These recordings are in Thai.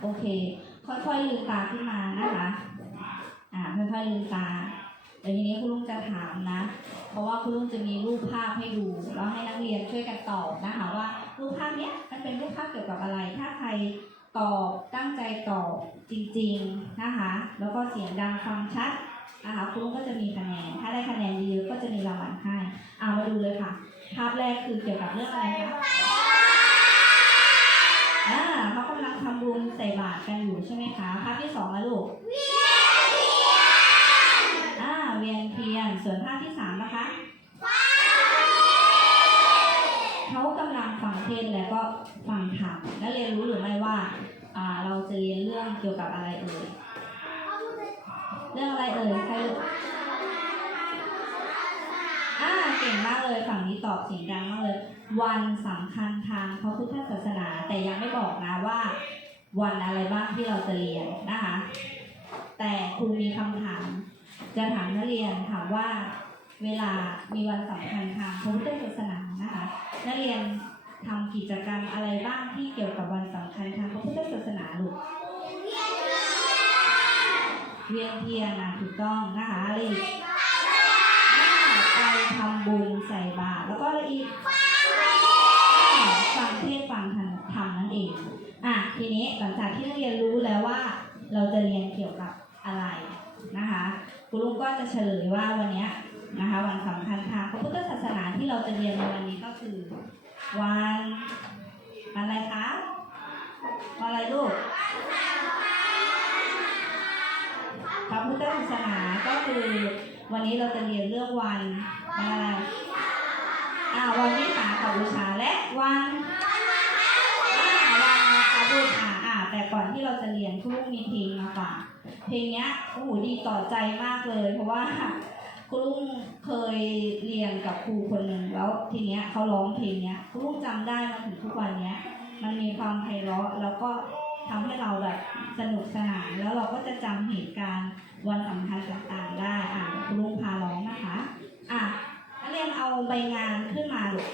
โอเค ค่อยๆลืมตาขึ้นมานะคะอ่าค่อยๆลืมตาเดี๋ยวทีนี้คุณลุงจะถามนะ เพราะว่าคุณลุงจะมีรูปภาพให้ดูแล้วให้นักเรียนช่วยกันตอบนะคะว่ารูปภาพเนี้ยมันเป็นรูปภาพเกี่ยวกับอะไร ถ้าใครตอบตั้งใจตอบจริงๆนะคะแล้วก็เสียงดังฟังชัดนะคะคุณลุงก็จะมีคะแนน ถ้าได้คะแนนเยอะก็จะมีรางวัลให้เอามาดูเลยค่ะ ภาพแรกคือเกี่ยวกับเรื่องอะไรคะ ใส่บาตรกันอยู่ใช่ไหมคะภาพที่สองนะลูกอ่าเวียนเทียนส่วนภาพที่สามนะคะเขากำลังฟังเทศน์และก็ฟังธรรมนักเรียนรู้หรือไม่ว่าอ่า เราจะเรียนเรื่องเกี่ยวกับอะไรเอ่ยเรื่องอะไรเอ่ยใครรู้อ่าเก่งมากเลยฝั่งนี้ตอบเสียงดังมากเลย วันสำคัญทางพระพุทธศาสนาแต่ยังไม่บอกนะว่า วันอะไรบ้างที่เราจะเรียนนะคะ แต่ครูมีคำถาม จะถามนักเรียนถามว่าเวลามีวันสำคัญทางพระพุทธศาสนานะคะนักเรียนทำกิจกรรมอะไรบ้างที่เกี่ยวกับวันสำคัญทางพระพุทธศาสนาลูกเวียนเทียนนะถูกต้องนะคะอะไรอีกไปทำบุญใส่บาตรแล้วก็อะไรอีกฟังเทศน์ฟังธรรมนั่นเอง อะทีนี้หลังจากที่นักเรียนรู้แล้วว่า เราจะเรียนเกี่ยวกับอะไรนะคะครูลุงก็จะเฉลยว่าวันนี้นะคะ วันสำคัญทางพระพุทธศาสนาที่เราจะเรียนในวันนี้ก็คือวันวันอะไรคะวันอะไรลูกพระพุทธศาสนาก็คือ วันนี้เราจะเรียนเรื่องวันวันอะไรอ่าวันวิสาขบูชาและวัน มาฆบูชาอ่าแต่ก่อนที่เราจะเรียนครูมีเพลงมาฝากเพลงเนี้ยโอ้โหดีต่อใจมากเลย เพราะว่าครูลุงเคยเรียนกับครูคนหนึ่งแล้วทีเนี้ยเขาร้องเพลงเนี้ยครูลุงจำได้มาถึงทุกวันเนี้ย มันมีความไพเราะแล้วก็ทำให้เราแบบสนุกสนานแล้วเราก็จะจำเหตุการณ์วันสำคัญต่างๆได้อ่าคุณลุงพาร้องนะคะ อะนักเรียนเอาใบงานขึ้นมาลูก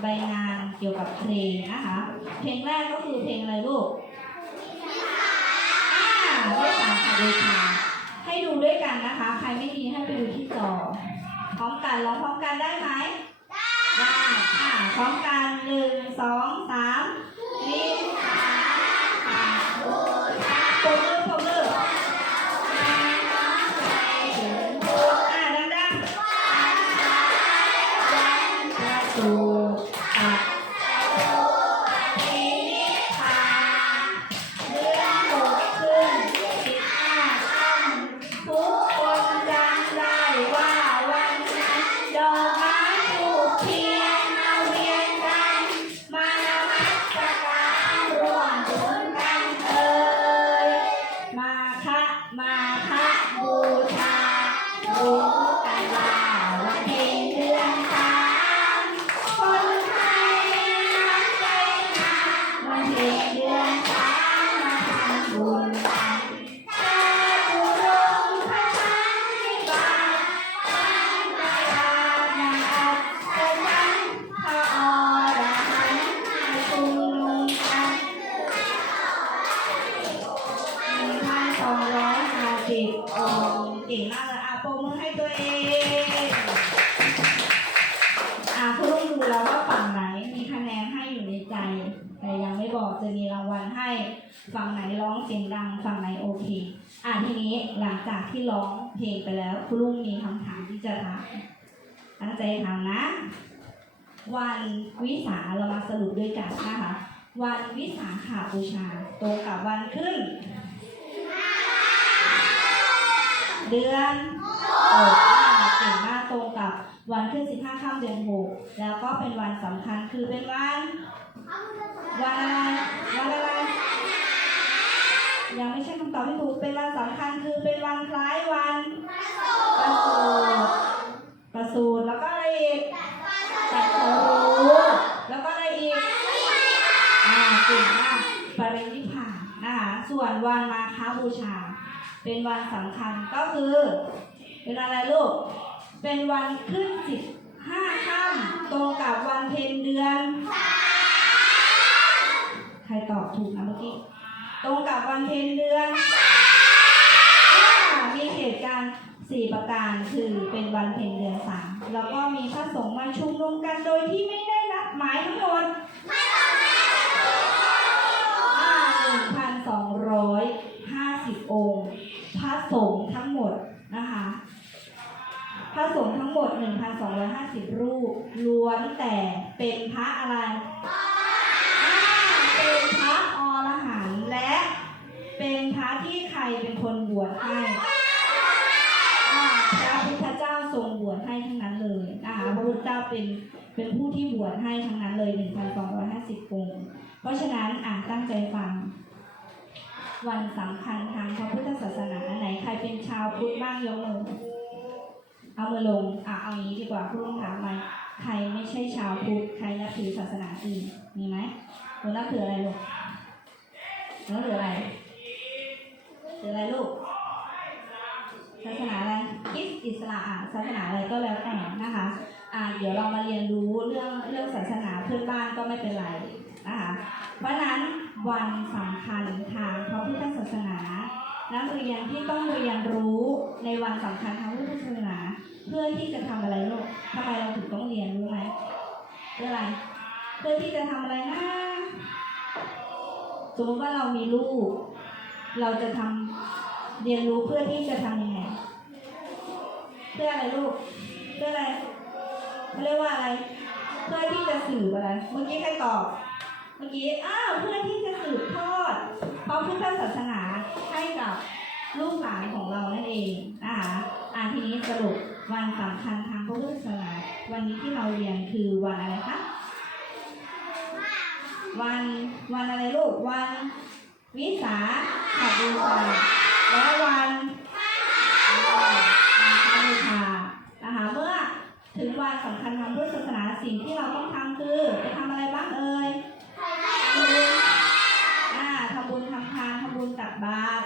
ใบงานเกี่ยวกับเพลงนะคะ เพลงแรกก็คือเพลงอะไรลูกอ่าด้วยสาขาบูชาให้ดูด้วยกันนะคะ ใครไม่มีให้ไปดูที่จอ พร้อมกันร้องพร้อมกันได้ไหม ได้ค่ะ พร้อมกันหนึ่งสองสาม สิบองค์เก่งมากเลยอะปรบมือให้ตัวเอง อะคุณลุงดูแล้วว่าฝั่งไหนมีคะแนนให้อยู่ในใจ แต่ยังไม่บอกจะมีรางวัลให้ฝั่งไหนร้องเสียงดังฝั่งไหนโอเค อะทีนี้หลังจากที่ร้องเพลงไปแล้วคุณลุงมีคำถามที่จะถามตั้งใจถามนะ วันวิสาเรามาสรุปด้วยกันนะคะวันวิสาขาบูชาตรงกับวันขึ้น เดือนหกเก่งมากตรงกับวันขึ้น15ค่ำเดือนหกแล้วก็เป็นวันสำคัญคือเป็นวันวันอะไรวันอะไรยังไม่ใช่คำตอบที่ถูกเป็นวันสำคัญคือเป็นวันคล้ายวันประสูติประสูติแล้วก็อะไรอีกตรัสรู้แล้วก็อะไรอีกอ่าเก่งมากปรินิพพานนะคะส่วนวันมาฆบูชา เป็นวันสำคัญก็คือเป็นอะไรลูก เป็นวันขึ้นสิบห้าค่ำตรงกับวันเพ็ญเดือน ใครตอบถูกนะเมื่อกี้ ตรงกับวันเพ็ญเดือน มีเหตุการณ์สี่ประการคือเป็นวันเพ็ญเดือนสามแล้วก็มีพระสงฆ์มาชุมนุมกันโดยที่ไม่ได้นัดหมายทั้งหมดหนึ่งพันสองร้อยห้าสิบองค์ สงฆ์ทั้งหมดนะคะพระสงฆ์ทั้งหมด 1,250 รูปล้วนแต่เป็นพระอะไรอาเป็นพระอรหันต์และเป็นพระที่ใครเป็นคนบวชให้พระพุทธเจ้าทรงบวชให้ทั้งนั้นเลยนะคะพระพุทธเจ้าเป็นเป็นผู้ที่บวชให้ทั้งนั้นเลย 1,250องค์ เพราะฉะนั้นอ่านตั้งใจฟัง วันสำคัญทางพระพุทธศาสนาไหนใครเป็นชาวพุทธบ้างยกมือเอามือลงอะเอาอย่างนี้ดีกว่าผู้ลงถามมาใครไม่ใช่ชาวพุทธใครนับถือศาสนาอื่นมีไหมหนูนับถืออะไรลูกหนูนับถืออะไรถืออะไรลูกศาสนาอะไรคริสต์อิสลามอะศาสนาอะไรก็แล้วแต่นะคะอ่าเดี๋ยวเรามาเรียนรู้เรื่องเรื่องศาสนาเพื่อนบ้านก็ไม่เป็นไร นะคะเพราะนั้นวันสำคัญทางพระพุทธศาสนา นักเรียนที่ต้องเรียนรู้ในวันสำคัญทางพุทธศาสนา เพื่อที่จะทำอะไรลูกทำไมเราถึงต้องเรียนรู้ไหมเพื่ออะไร เพื่อที่จะทำอะไรนะสมมติว่าเรามีลูก เราจะทำเรียนรู้เพื่อที่จะทำยังไงเพื่ออะไรลูกเพื่ออะไรเขาเรียกว่าอะไร เพื่อที่จะสืบอะไร เมื่อกี้ใครตอบ เมื่อกี้อ้าวเพื่อที่จะสืบทอดพระพุทธศาสนาให้กับลูกหลานของเรานั่นเองนะคะอ่าทีนี้สรุปวันสำคัญทางพระพุทธศาสนา วันนี้ที่เราเรียนคือวันอะไรคะวันวันอะไรลูกวันวิสาขบูชาและวันมาฆบูชานะคะเมื่อถึงวันสำคัญทางพุทธศาสนาสิ่งที่เราต้องทำคือไปทำอะไรบ้างเอ่ย บุญอ่าทำบุญทำทานทำบุญตักบาตร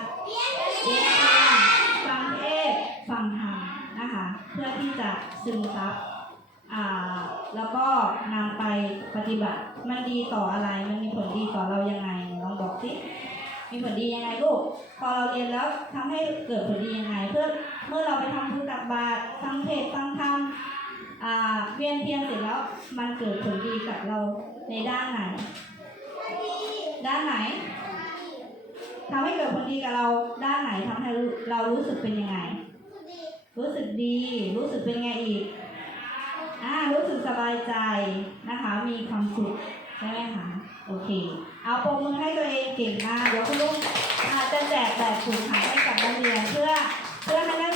เรียนฟังเทศฟังธรรมนะคะเพื่อที่จะซึมซับอ่าแล้วก็นำไปปฏิบัติมันดีต่ออะไรมันมีผลดีต่อเรายังไงลองบอกสิมีผลดียังไงลูก พอเราเรียนแล้วทำให้เกิดผลดียังไง เพื่อเมื่อเราไปทำบุญตักบาตรฟังเทศฟังธรรมเวียนเทียนเสร็จแล้วมันเกิดผลดีกับเราในด้านไหน ด้านไหนทำให้เกิดผลดีกับเราด้านไหนทำให้เรารู้สึกเป็นยังไง รู้สึกดี รู้สึกเป็นไงอีกอ่ารู้สึกสบายใจนะคะ มีความสุขใช่ไหมคะโอเค เอาปรบมือให้ตัวเองเก่งมากเดี๋ยวคุณลุงอาจจะแจกแบบฝึกหัดให้กับนักเรียนเพื่อเพื่อให้